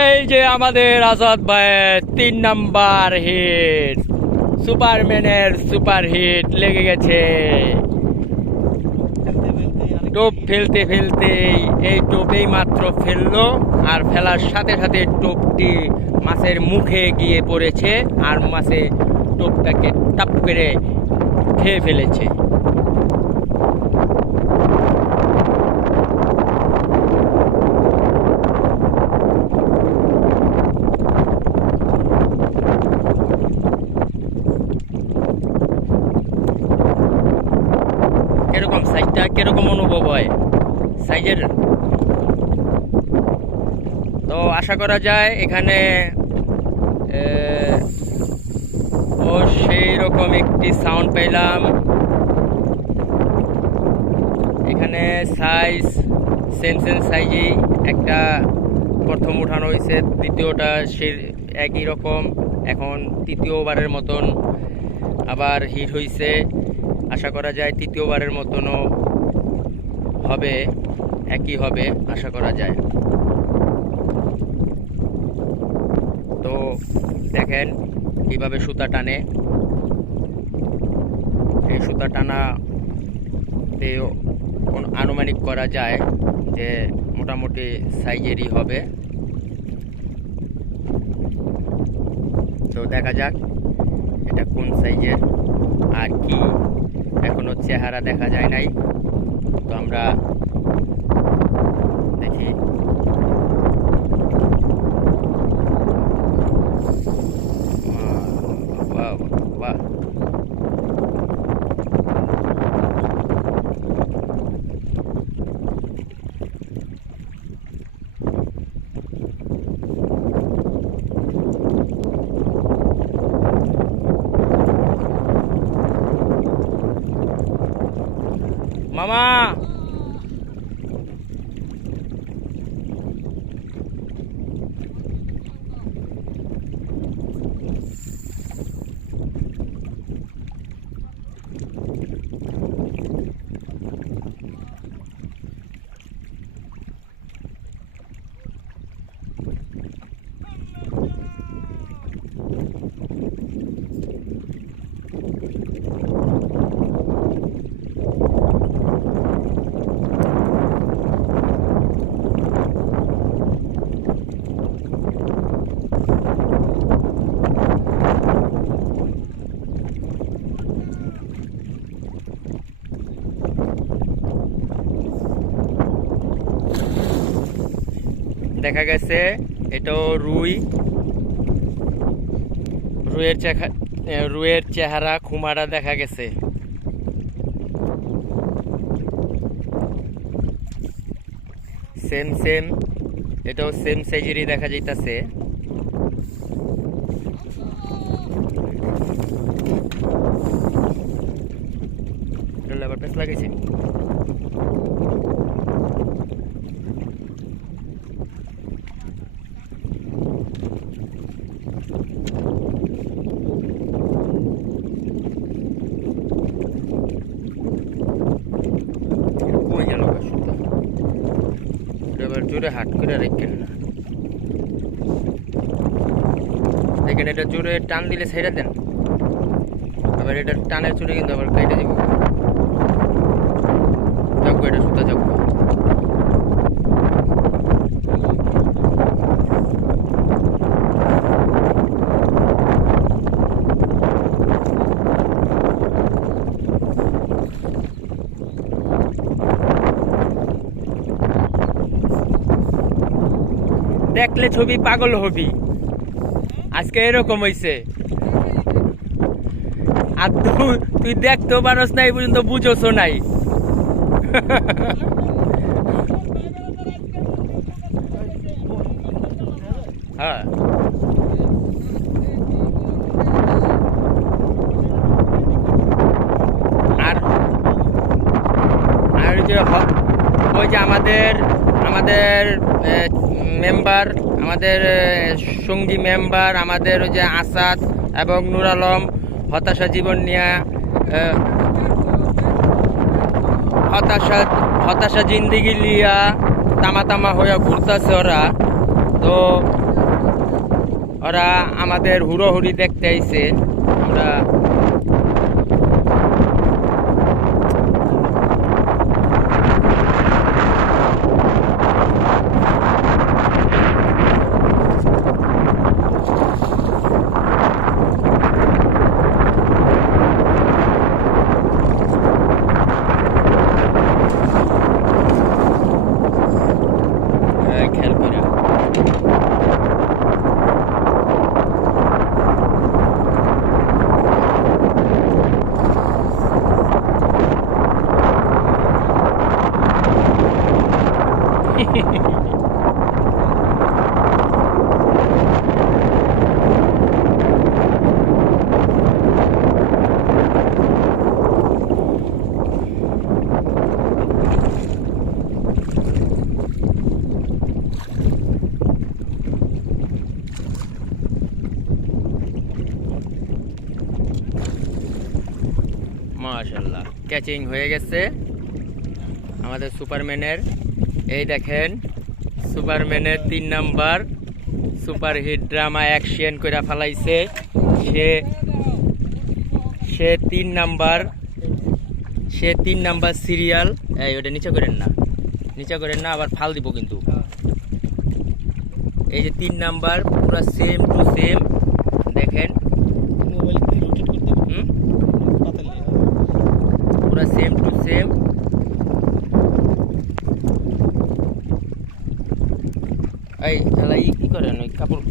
এই যে আমাদের আজাদ ভাইয়ের তিন নাম্বার হিট সুপারম্যানের সুপার হিট লেগে গেছে। টোপ ফেলতে ফেলতে এই টোপেই মাত্র ফেলল, আর ফেলার সাথে সাথে টোপটি মাছের মুখে গিয়ে পড়েছে, আর মাছে টোপটাকে টাপ করে খেয়ে ফেলেছে। কীরকম সাইজটা, কীরকম অনুভব হয়? সাইজের? তো আশা করা যায় এখানে ও সেই রকম একটি সাউন্ড পেলাম। এখানে সাইজ সেম সাইজেই একটা প্রথম উঠানো হয়েছে, দ্বিতীয়টা সে একই রকম, এখন তৃতীয়বারের মতন আবার হিট হয়েছে আশা করা যায় তৃতীয়বারের মতনও হবে, একই হবে, আশা করা যায়। তো দেখেন কীভাবে সুতা টানে। এই সুতা টানা তে কোন আনুমানিক করা যায় যে মোটামুটি সাইজেরই হবে। তো দেখা যাক এটা কোন সাইজের আর কি এখনও চেহারা দেখা যায় নাই। তো আমরা 好吗 দেখা গেছে এটাও রুই। রুইয়ের চেখা এ, রুইয়ের চেহারা খুমারা দেখা গেছে। সেম সেম এটাও সেম সাইজেরই দেখা যাইতাছে। লাগাইছে কই গেল গা সুতা এটা এবার জোরে হাট করে রেখেন না। দেখেন, এটা জোরে টান দিলে ছেড়ে দেন। আবার এটা টানের চুরে কিন্তু আবার কেটে যাব এটা সুতা যাব দেখলে ছবি পাগল হবি। আজকে এরকম হইছে। আর তুই তুই দেখতেও পারস না, এই পর্যন্ত বুঝোসও নাই। হ্যাঁ। ওই যে আমাদের আমাদের মেম্বার, আমাদের সঙ্গী মেম্বার, আমাদের ওই যে আসাদ এবং নুর আলম, হতাশা জীবন নিয়া হতাশা হতাশা জিন্দিগি লিয়া তামা তামা হইয়া ঘুরতেছে ওরা। তো ওরা আমাদের হুড়োহুড়ি দেখতে আইছে। আমরা হ্যাঁ, খেয়াল করে মাশাল্লাহ ক্যাচিং হয়ে গেছে আমাদের সুপারম্যানের এই দেখেন সুপারম্যানের তিন number super hit drama action করে ফেলাইছে। সে সে তিন নাম্বার, সে তিন নাম্বার সিরিয়াল, এই ওটা নিচে করেন না, নিচে করেন না, আবার ফাল দিব কিন্তু। এই যে তিন নাম্বার, পুরো সেম টু সেম দেখেন মোবাইল দিয়ে রোটেট করতে হবে হুম পাতালে পুরো সেম টু সেম এই খেলা ই কি করেন ওই কাপড়